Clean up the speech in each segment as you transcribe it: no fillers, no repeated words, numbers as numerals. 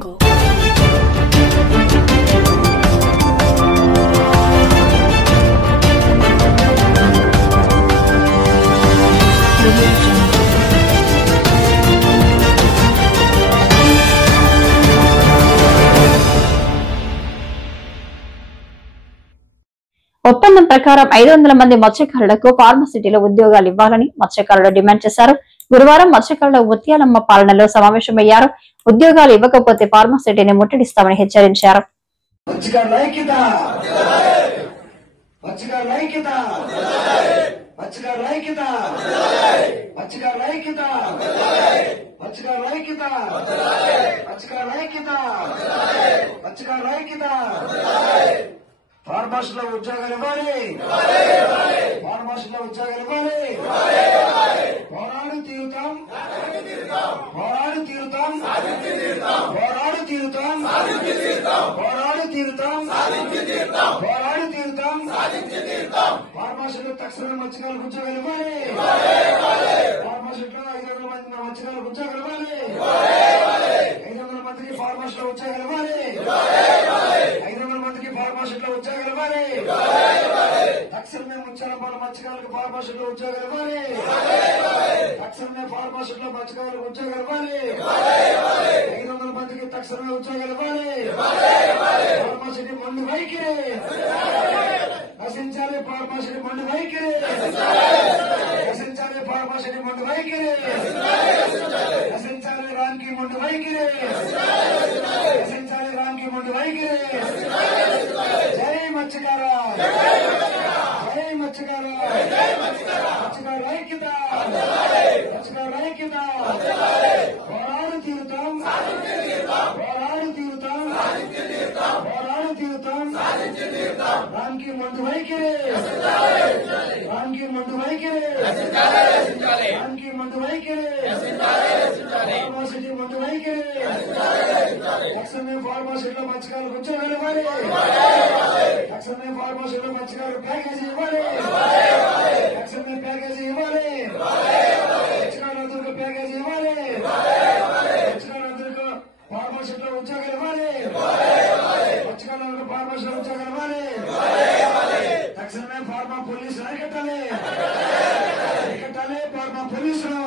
Jungle. ఒప్పందం ప్రకారం 500 మంది మత్స్యకారులకు ఫార్మసిటీలో ఉద్యోగాలు ఇవ్వాలని మత్స్యకారులు డిమాండ్ చేశారు. గురువారం మత్స్యకారుల ముత్యాలమ్మ పాలనలో సమావేశమయ్యారు. ఉద్యోగాలు ఇవ్వకపోతే ఫార్మసిటీని ముట్టడిస్తామని హెచ్చరించారు. ఫార్మసీలో ఉద్యోగాలు ఇవ్వాలి, ఫార్మసీలో ఉద్యోగాలు ఇవ్వాలి. పోరాడు తీరుతాం, పోరాడు తీరుతాం, పోరాడు తీరుతాం, పోరాడు తీరుతాం, పోరాడు తీరుతాం. ఫార్మసీలో తక్షణమే మత్స్యకారులకు ఉద్యోగాలు ఇవ్వాలి, ఫార్మసీలో 500 మంది మత్స్యకారులకు ఉద్యోగాలు ఇవ్వాలి, 500 మందికి ఫార్మసీలో ఉద్యోగాలు ఇవ్వాలి, 500 మందికి ఫార్మసీలో ఉద్యోగాలు ఇవ్వాలి. తక్షణమే ముత్యాలమ్మ మత్స్యకారులకు ఫార్మసీలో ఉద్యోగాలు ఇవ్వాలి, తక్షణమే ఫార్మసీలో మత్స్యకారులకు ఉద్యోగాలు ఇవ్వాలి, 500 మందికి తక్షణమే ఉద్యోగాలు ఇవ్వాలి. ఫార్మసీని మొండి వైఖరి నశించాలి, ఫార్మసీని మొండి వైఖరి నశించాలి, ఫార్మసీని మొండి వైఖరి నశించాలి, రాంకి మొండి వైఖరి నశించాలి, రాంకి మొండి వైఖరి. జై మత్స్యకార, జై మత్స్యకార, మత్స్యకారుల ఐక్యత, మత్స్యకారుల ఐక్యత. పోరాడు తీరుతాం, పోరాడు తీరుతాం, పోరాడు తీరుతాం. రాంకి మొండి వైఖరి, రాంకి మొండి వైఖరి, రాంకి మొండి వైఖరి, ఫార్మసిటీ మొండి వైఖరి. తక్షణమే ఫార్మసీలో మత్స్యకారులకు ఉద్యోగాలు ఇవ్వాలి, తక్షణమే ఫార్మసీలో మత్స్యకారులకు ప్యాకేజీ ఇవ్వాలి, తక్షణమే ప్యాకేజీ ఇవ్వాలి, మత్స్యకారులందరికీ ప్యాకేజీ ఇవ్వాలి, మత్స్యకారులందరికీ ఫార్మసీలో ఉద్యోగాలు ఇవ్వాలి, మత్స్యకారులకు ఫార్మసీలో ఉద్యోగాలు ఇవ్వాలి. తక్షణమే ఫార్మా పోలీసులు అరికట్టాలి, అరికట్టాలి ఫార్మా పోలీసులు,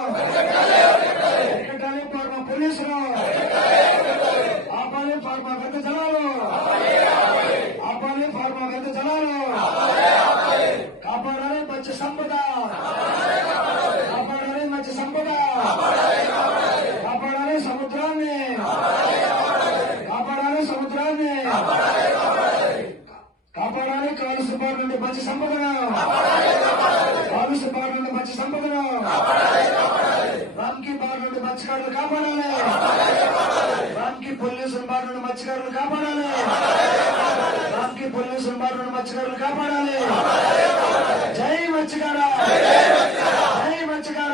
అరికట్టాలి ఫార్మా పోలీసులు. ఆపాలి ఫార్మా పెద్ద జనాలు, ఆపాలి ఫార్మా పెద్ద జనాలు. కాపాడాలి మత్స్య సంపద, కాపాడాలి మత్స్య సంపద, కాపాడాలి సముద్రాన్ని, కాపాడాలి సముద్రాన్ని, కాపాడాలి కాలుష్య బారి నుండి మత్స్య సంపదను, కాలుష్య బారి నుండి మత్స్య సంపదను. రామ్కి బారి నుండి మత్స్యకారులు కాపాడాలి, రామ్కి పోలీసుల బారి నుండి మత్స్యకారులు కాపాడాలి, రామ్కి పోలీసుల బారి నుండి మత్స్యకారులు కాపాడాలి. జై మత్స్యకార, జై మత్స్యకార,